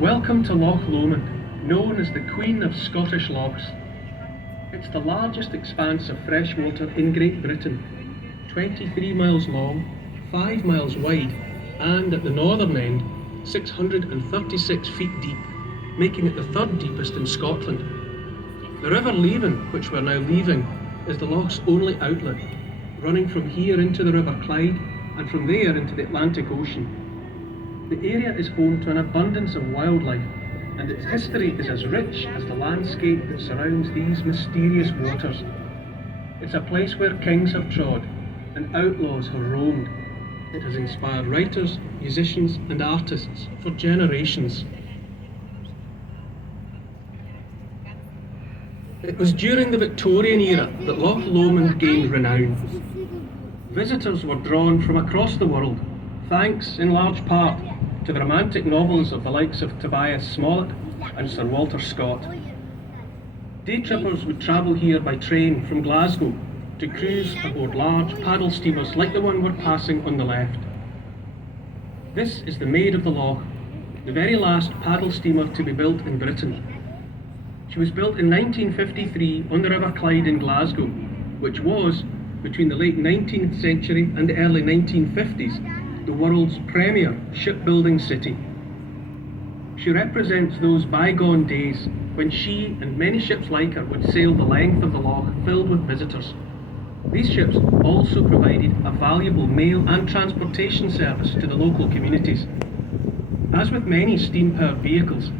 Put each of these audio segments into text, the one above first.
Welcome to Loch Lomond, known as the Queen of Scottish Lochs. It's the largest expanse of freshwater in Great Britain, 23 miles long, 5 miles wide, and at the northern end, 636 feet deep, making it the third deepest in Scotland. The River Laomainn, which we're now leaving, is the loch's only outlet, running from here into the River Clyde and from there into the Atlantic Ocean. The area is home to an abundance of wildlife, and its history is as rich as the landscape that surrounds these mysterious waters. It's a place where kings have trod and outlaws have roamed. It has inspired writers, musicians and artists for generations. It was during the Victorian era that Loch Lomond gained renown. Visitors were drawn from across the world, thanks in large part to the romantic novels of the likes of Tobias Smollett and Sir Walter Scott. Day trippers would travel here by train from Glasgow to cruise aboard large paddle steamers like the one we're passing on the left. This is the Maid of the Loch, the very last paddle steamer to be built in Britain. She was built in 1953 on the River Clyde in Glasgow, which was, between the late 19th century and the early 1950s, the world's premier shipbuilding city. She represents those bygone days when she and many ships like her would sail the length of the loch filled with visitors. These ships also provided a valuable mail and transportation service to the local communities. As with many steam-powered vehicles,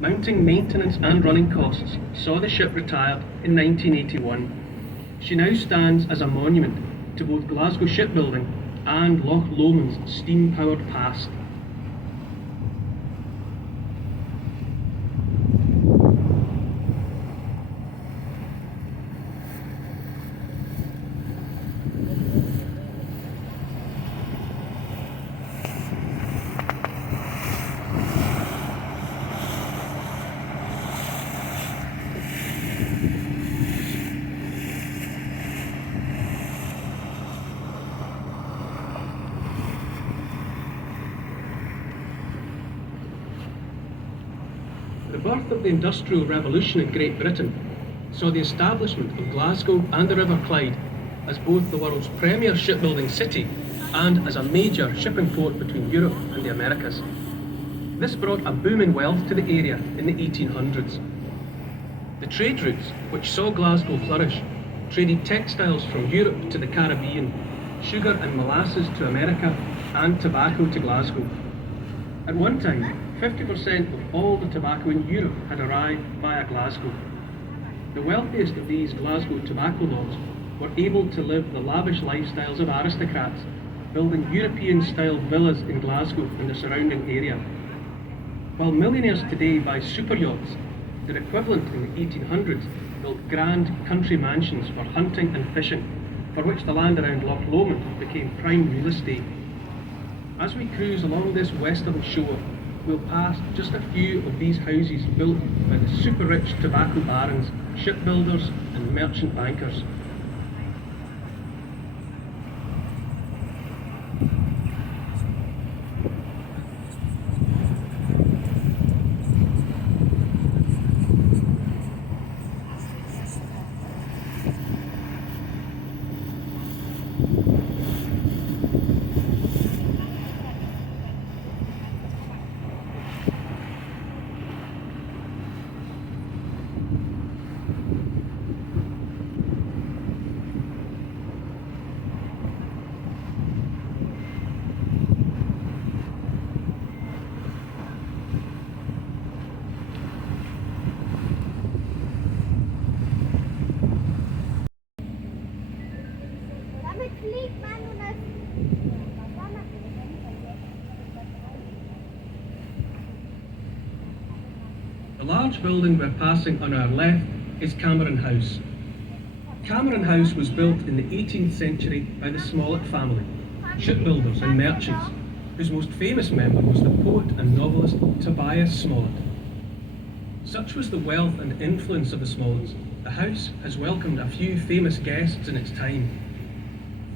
mounting maintenance and running costs saw the ship retired in 1981. She now stands as a monument to both Glasgow shipbuilding and Loch Lomond's steam-powered past. The birth of the Industrial Revolution in Great Britain saw the establishment of Glasgow and the River Clyde as both the world's premier shipbuilding city and as a major shipping port between Europe and the Americas. This brought a boom in wealth to the area in the 1800s. The trade routes which saw Glasgow flourish traded textiles from Europe to the Caribbean, sugar and molasses to America, and tobacco to Glasgow. At one time, 50% of all the tobacco in Europe had arrived via Glasgow. The wealthiest of these Glasgow tobacco lords were able to live the lavish lifestyles of aristocrats, building European-style villas in Glasgow and the surrounding area. While millionaires today buy super yachts, their equivalent in the 1800s built grand country mansions for hunting and fishing, for which the land around Loch Lomond became prime real estate. As we cruise along this western shore, we'll pass just a few of these houses built by the super-rich tobacco barons, shipbuilders and merchant bankers. The large building we're passing on our left is Cameron House. Cameron House was built in the 18th century by the Smollett family, shipbuilders and merchants, whose most famous member was the poet and novelist Tobias Smollett. Such was the wealth and influence of the Smollets, the house has welcomed a few famous guests in its time.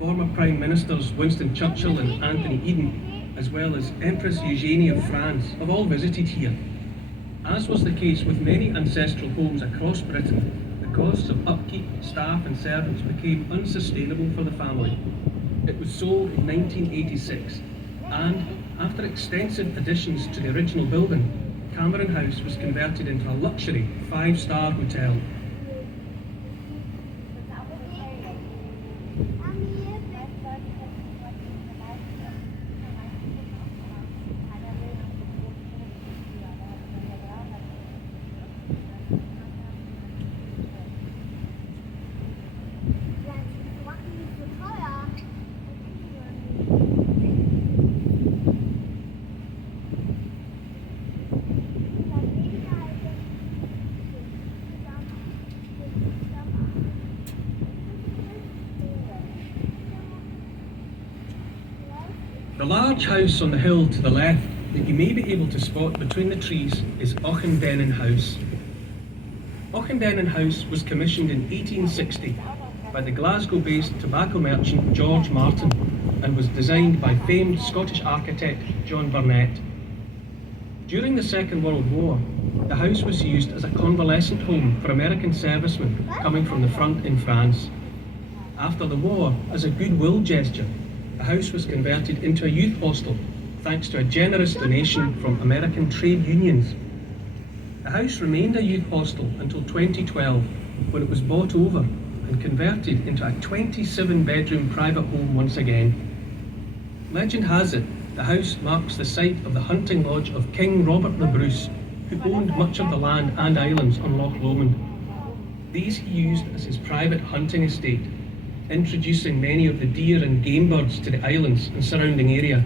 Former Prime Ministers Winston Churchill and Anthony Eden, as well as Empress Eugenie of France, have all visited here. As was the case with many ancestral homes across Britain, the costs of upkeep, staff and servants became unsustainable for the family. It was sold in 1986, and after extensive additions to the original building, Cameron House was converted into a luxury 5-star hotel. The large house on the hill to the left that you may be able to spot between the trees is Auchendennan House. Auchendennan House was commissioned in 1860 by the Glasgow-based tobacco merchant George Martin and was designed by famed Scottish architect John Burnet. During the Second World War, the house was used as a convalescent home for American servicemen coming from the front in France. After the war, as a goodwill gesture, the house was converted into a youth hostel thanks to a generous donation from American trade unions. The house remained a youth hostel until 2012, when it was bought over and converted into a 27-bedroom private home once again. Legend has it, the house marks the site of the hunting lodge of King Robert the Bruce, who owned much of the land and islands on Loch Lomond. These he used as his private hunting estate, introducing many of the deer and game birds to the islands and surrounding area.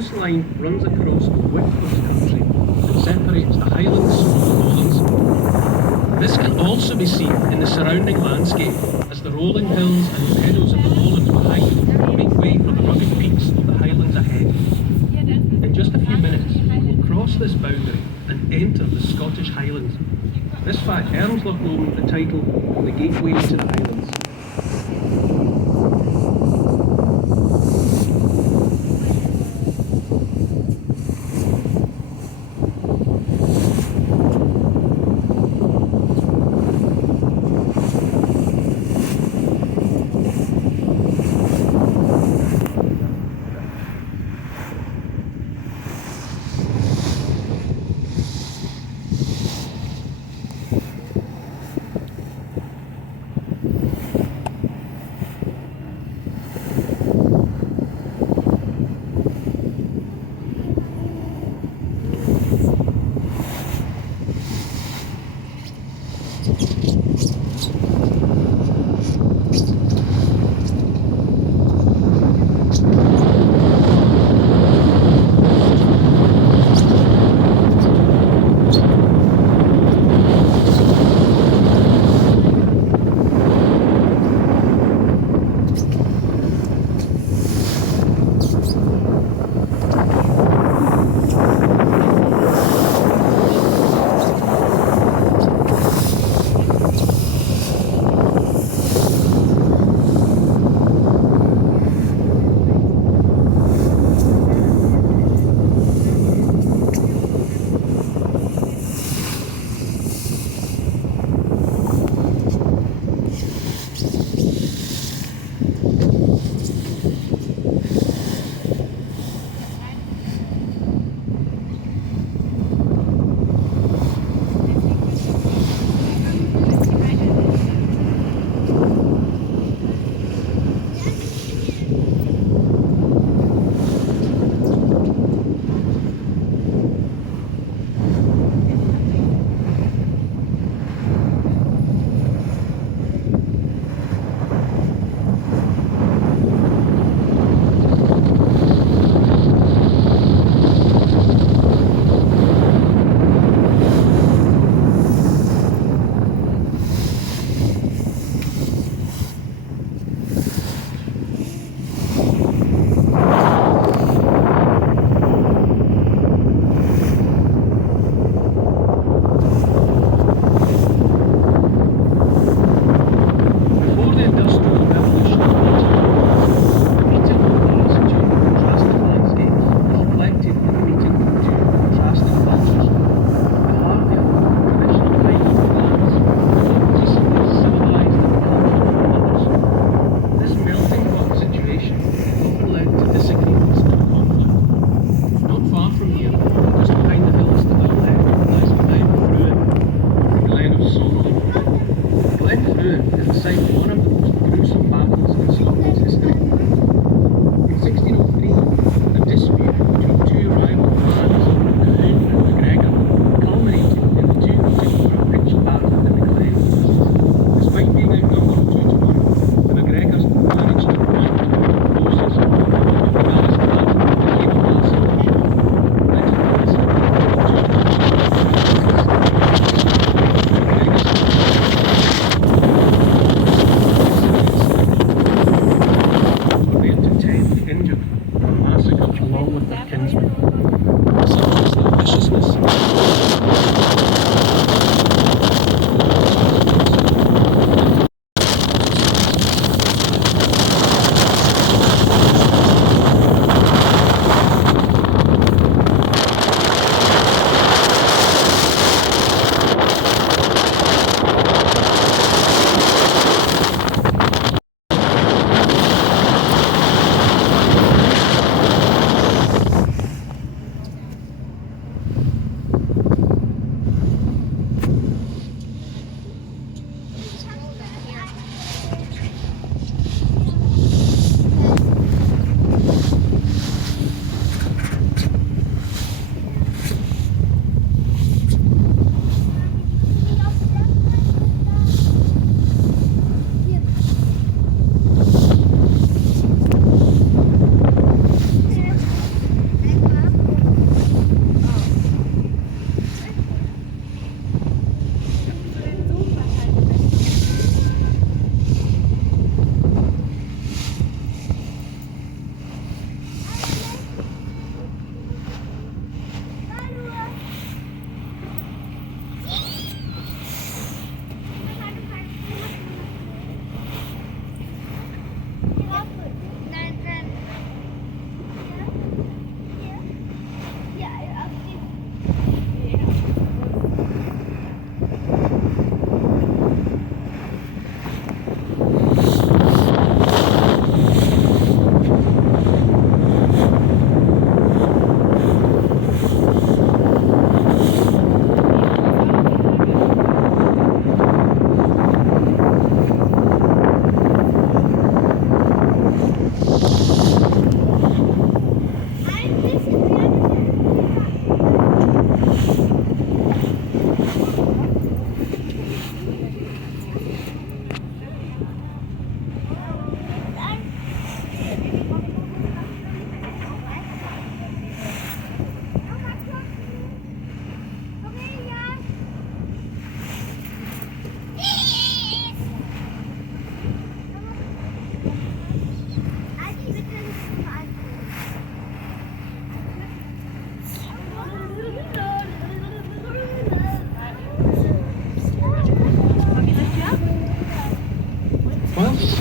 This line runs across the width of the country and separates the Highlands from the lowlands. This can also be seen in the surrounding landscape as the rolling hills and meadows of the lowlands behind make way for the rugged peaks of the Highlands ahead. In just a few minutes, we will cross this boundary and enter the Scottish Highlands. This fact earns Loch Lomond the title of the gateway to the Highlands.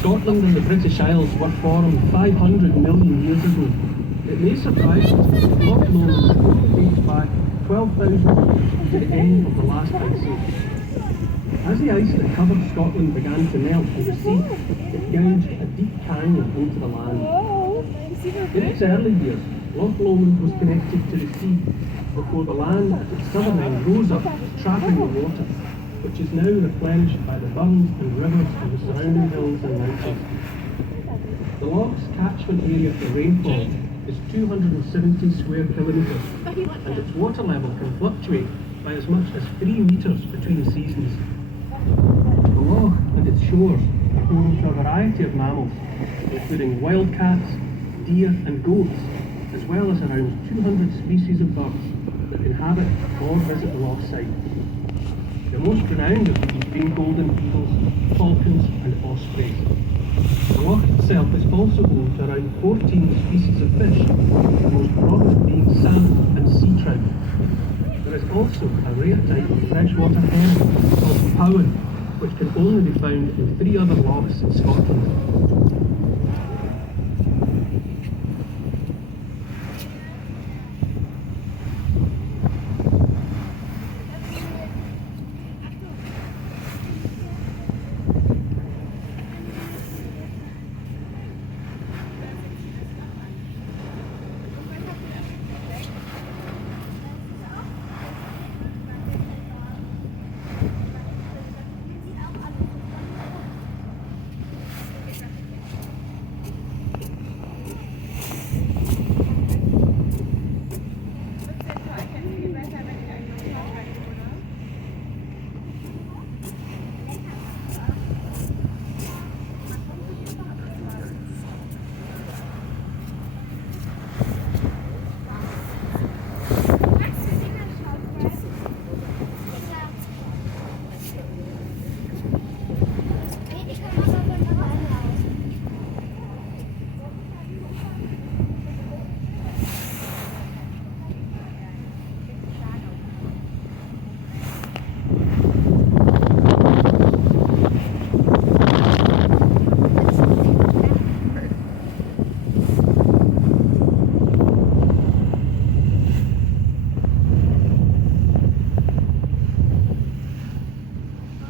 Scotland and the British Isles were formed 500 million years ago, it may surprise us that Loch Lomond only dates back 12,000 years to the end of the last ice age. As the ice that covered Scotland began to melt and recede, it gouged a deep canyon into the land. In its early years, Loch Lomond was connected to the sea before the land at its southern end rose up, trapping the water, which is now replenished by the burns and rivers of the surrounding hills and mountains. The Lough's catchment area for rainfall is 270 square kilometres, and its water level can fluctuate by as much as 3 metres between seasons. The Lough and its shores are home to a variety of mammals, including wildcats, deer and goats, as well as around 200 species of birds that inhabit or visit the Lough site. The most renowned of these being golden eagles, falcons and ospreys. The Lough itself is also home to around 14 species of fish, the most prominent being salmon and sea trout. There is also a rare type of freshwater herring called powan, which can only be found in 3 other loughs in Scotland.